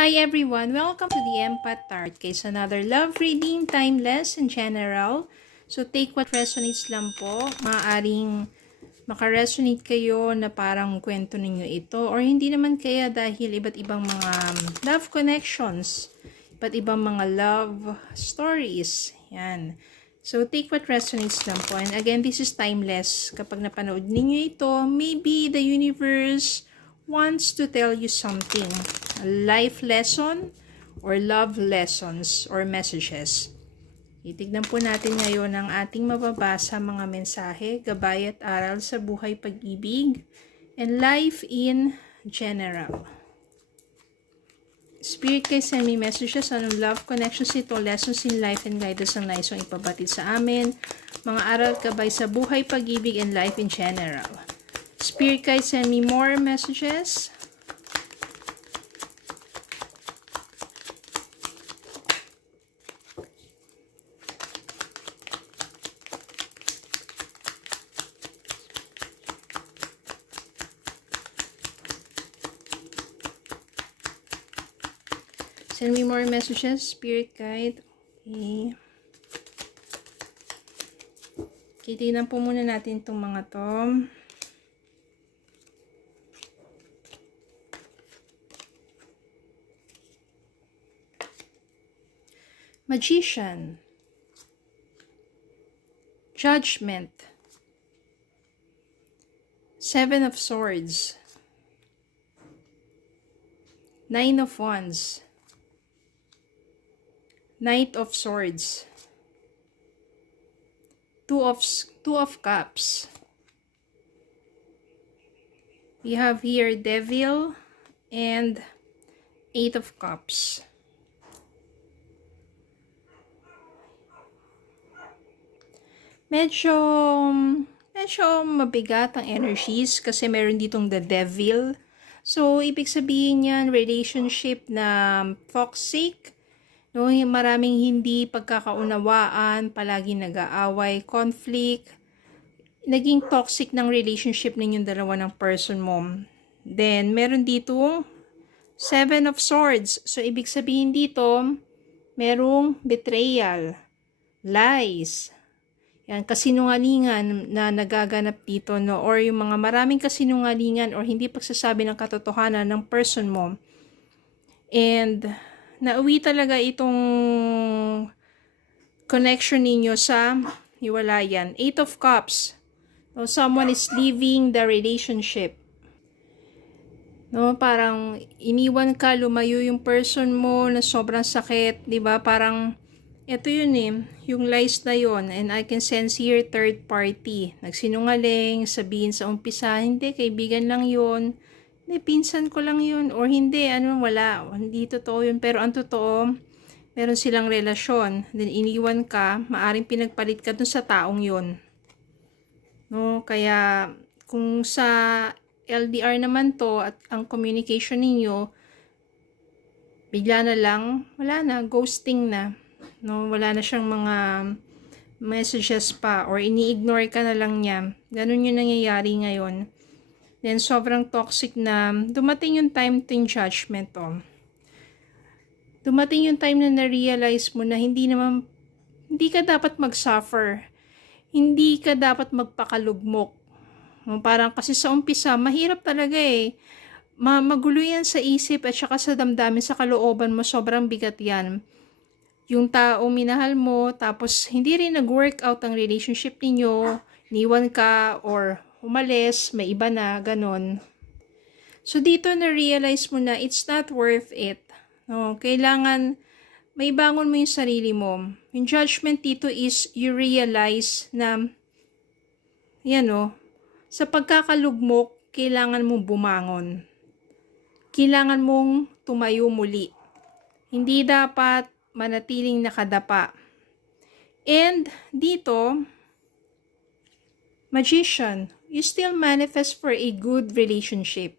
Hi everyone! Welcome to the Empath Tarot Case, another love reading, timeless and general. So take what resonates lang po. Maaring makaresonate kayo na parang kwento ninyo ito or hindi naman kaya dahil iba't ibang mga love connections, iba't ibang mga love stories. Yan. So take what resonates lang po. And again, this is timeless. Kapag napanood ninyo ito, maybe the universe wants to tell you something. A life lesson or love lessons or messages. Itignan po natin ngayon ang ating mababasa mga mensahe, gabay at aral sa buhay, pag-ibig, and life in general. Spirit, kayo send me messages, anong love connections ito, lessons in life and guidance ang nais yung ipabatid sa amin, mga aral, gabay sa buhay, pag-ibig, and life in general. Spirit, kayo send me more messages. Send me more messages, Spirit Guide. Okay. Titignan po muna natin itong mga to. Magician. Judgment. Seven of Swords. Nine of Wands. Knight of Swords. Two of Cups. We have here Devil and Eight of Cups. Medyo mabigat ang energies kasi meron ditong the Devil. So, ibig sabihin yan, relationship na toxic. No, maraming hindi pagkakaunawaan, palagi nag-aaway, conflict, naging toxic ng relationship ninyong dalawa ng person mo. Then, meron dito, Seven of Swords. So, ibig sabihin dito, merong betrayal, lies, yan, kasinungalingan na nagaganap dito, no? Or yung mga maraming kasinungalingan or hindi pagsasabi ng katotohanan ng person mo. And, nauwi talaga itong connection ninyo sa hiwalayan. Eight of Cups. So, someone is leaving the relationship. No, parang iniwan ka, lumayo yung person mo na sobrang sakit, 'di ba? Parang ito yun yung lies na yun. And I can sense here third party. Nagsinungaling, sabihin sa umpisa, hindi, kaibigan lang yun. Hindi, pinsan ko lang yun. Or hindi, wala. Hindi totoo yun. Pero ang totoo, meron silang relasyon. Then iniwan ka, maaring pinagpalit ka dun sa taong yun. No? Kaya, kung sa LDR naman to, at ang communication ninyo, bigla na lang, wala na, ghosting na. No? Wala na siyang mga messages pa, or ini-ignore ka na lang niya. Ganun yung nangyayari ngayon. Then, sobrang toxic na dumating yung time to judgment. Dumating yung time na na-realize mo na hindi ka dapat mag-suffer. Hindi ka dapat magpakalugmok. Parang kasi sa umpisa, mahirap talaga magulo yan sa isip at saka sa damdamin, sa kalooban mo, sobrang bigat yan. Yung tao minahal mo, tapos hindi rin nag-work out ang relationship ninyo, niwan ka, or umalis, may iba na, ganon. So, dito na-realize mo na it's not worth it. No? Kailangan may bangon mo yung sarili mo. Yung judgment dito is you realize na sa pagkakalugmok, kailangan mong bumangon. Kailangan mong tumayo muli. Hindi dapat manatiling nakadapa. And dito, Magician, you still manifest for a good relationship.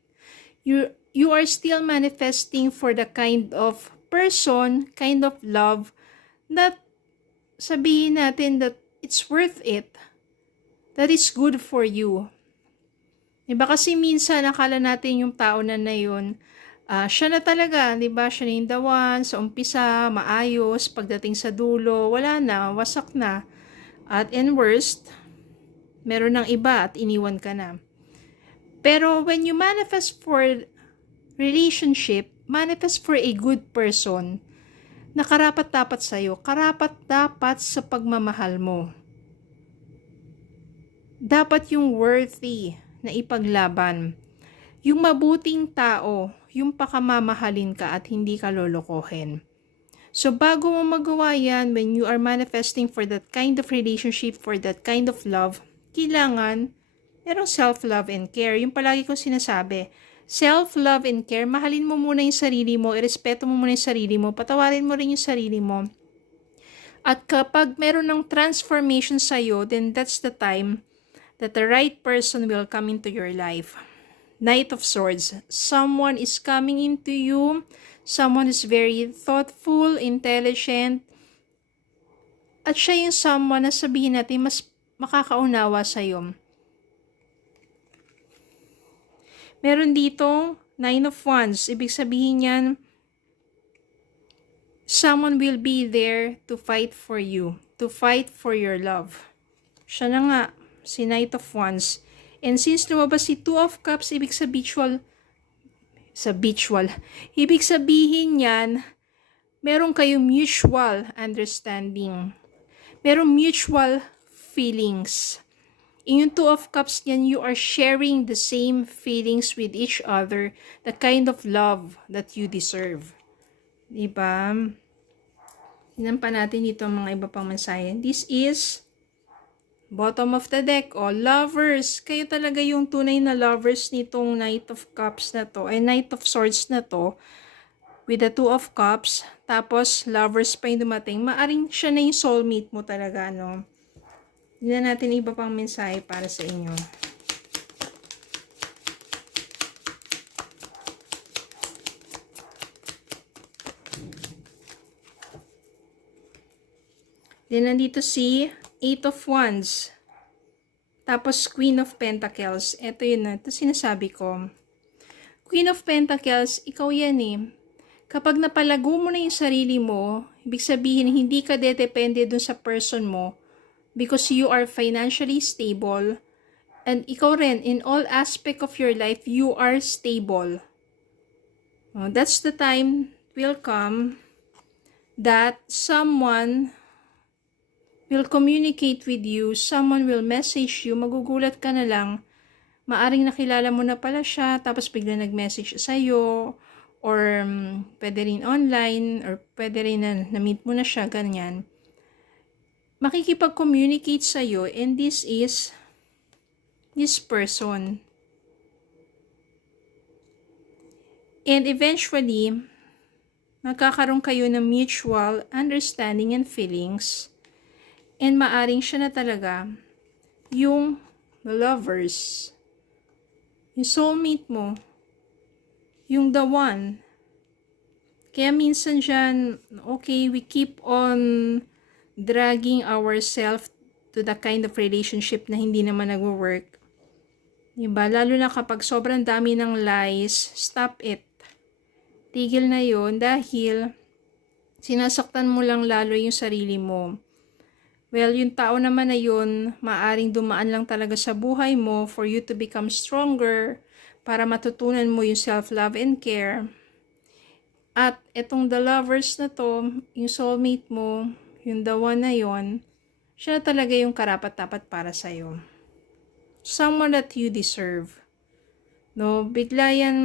You are still manifesting for the kind of person, kind of love that sabihin natin that it's worth it. That is good for you. Diba kasi minsan akala natin yung tao na yun Siya na talaga, 'di ba? Siya na yung the one, sa umpisa, maayos, pagdating sa dulo, wala na, wasak na. At in worst, meron ng iba at iniwan ka na. Pero when you manifest for relationship, manifest for a good person, na karapat-dapat sa'yo, karapat-dapat sa pagmamahal mo. Dapat yung worthy na ipaglaban. Yung mabuting tao, yung pakamamahalin ka at hindi ka lolokohin. So, bago mo magawa yan, when you are manifesting for that kind of relationship, for that kind of love, kailangan merong self-love and care. Yung palagi kong sinasabi, self-love and care, mahalin mo muna yung sarili mo, irespeto mo muna yung sarili mo, patawarin mo rin yung sarili mo. At kapag meron ng transformation sa'yo, then that's the time that the right person will come into your life. Knight of Swords, someone is coming into you, someone is very thoughtful, intelligent, at siya yung someone na sabihin natin mas makakaunawa sa'yo. Meron dito, Nine of Wands, ibig sabihin yan, someone will be there to fight for you, to fight for your love. Siya na nga, si Knight of Wands. And since lumabas si Two of Cups, ibig sabihin yan, meron kayong mutual understanding. Merong mutual feelings. In yung Two of Cups yan, you are sharing the same feelings with each other, the kind of love that you deserve. Diba? Tingnan pa natin dito ang mga iba pang mensahe. This is bottom of the deck, lovers. Kayo talaga yung tunay na lovers nitong Knight of Cups na to, ay Knight of Swords na to, with the Two of Cups, tapos lovers pa yung dumating. Maaring siya na yung soulmate mo talaga, no? Tignan natin iba pang mensahe para sa inyo. Then, nandito si Eight of Wands. Tapos, Queen of Pentacles. Ito yun na. Ito sinasabi ko. Queen of Pentacles, ikaw yan eh. Kapag napalago mo na yung sarili mo, ibig sabihin, hindi ka depende dun sa person mo because you are financially stable. And ikaw rin, in all aspect of your life, you are stable. That's the time will come that someone will communicate with you, someone will message you, magugulat ka na lang, maaring nakilala mo na pala siya, tapos bigla nag-message sa'yo, or pwede rin online, or pwede rin na-meet mo na siya, ganyan. Makikipag-communicate sa'yo, and this is this person. And eventually, magkakaroon kayo ng mutual understanding and feelings. And maaring siya na talaga yung lovers, yung soulmate mo, yung the one. Kaya minsan dyan, okay, we keep on dragging ourselves to the kind of relationship na hindi naman nag-work. Diba? Lalo na kapag sobrang dami ng lies, stop it. Tigil na yon dahil sinasaktan mo lang lalo yung sarili mo. Well, yung tao naman na yun, maaring dumaan lang talaga sa buhay mo for you to become stronger, para matutunan mo yung self-love and care. At etong the lovers na to, yung soulmate mo, yung the one na yun, siya na talaga yung karapat-dapat para sa'yo. Someone that you deserve. No, bigla yan,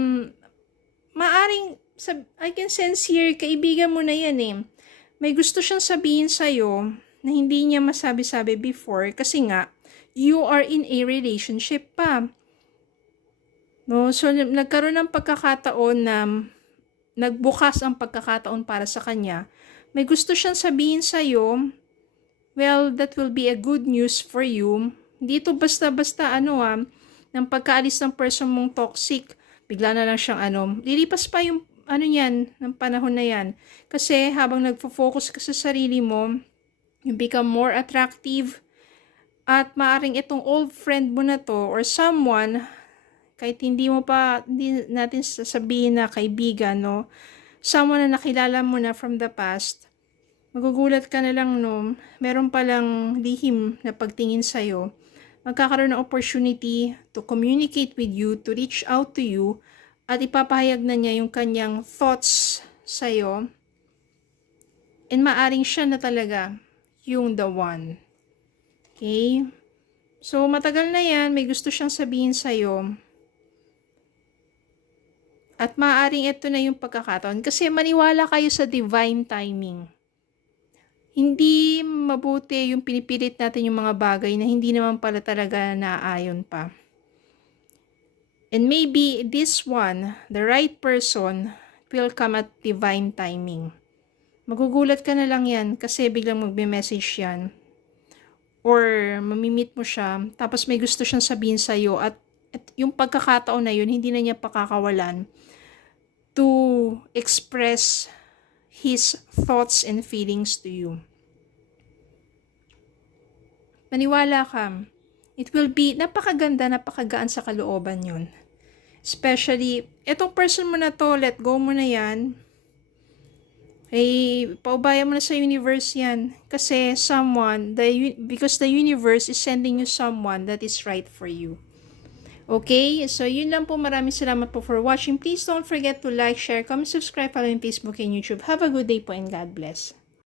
maaring, I can sense here, kaibigan mo na yan eh. May gusto siyang sabihin sa'yo, na hindi niya masabi-sabi before kasi nga, you are in a relationship pa. No? So, nagkaroon ng pagkakataon na nagbukas ang pagkakataon para sa kanya. May gusto siyang sabihin sa'yo, well, that will be a good news for you. Hindi ito basta-basta ng pagkaalis ng person mong toxic, bigla na lang siyang lilipas pa yung yan, ng panahon na yan. Kasi habang nagfo-focus ka sa sarili mo, you become more attractive, at maaring itong old friend mo na to or someone Kahit hindi natin sasabihin na kaibigan, no? Someone na nakilala mo na from the past, magugulat ka na lang, no? Meron palang lihim na pagtingin sa'yo. Magkakaroon ng opportunity to communicate with you, to reach out to you, at ipapahayag na niya yung kanyang thoughts sa'yo. And maaring siya na talaga yung the one. Okay? So, matagal na yan, may gusto siyang sabihin sa'yo. At maaaring ito na yung pagkakataon. Kasi maniwala kayo sa divine timing. Hindi mabuti yung pinipilit natin yung mga bagay na hindi naman pala talaga naayon pa. And maybe this one, the right person, will come at divine timing. Magugulat ka na lang yan kasi biglang magbe-message yan. Or mamimit mo siya, tapos may gusto siyang sabihin sa'yo at yung pagkakataon na yun, hindi na niya pakakawalan to express his thoughts and feelings to you. Maniwala ka, it will be napakaganda, napakagaan sa kalooban yun. Especially, etong person mo na to, let go mo na yan. Paubaya mo na sa universe yan. Kasi because the universe is sending you someone that is right for you. Okay? So, yun lang po. Maraming salamat po for watching. Please don't forget to like, share, comment, subscribe, follow in Facebook and YouTube. Have a good day po and God bless.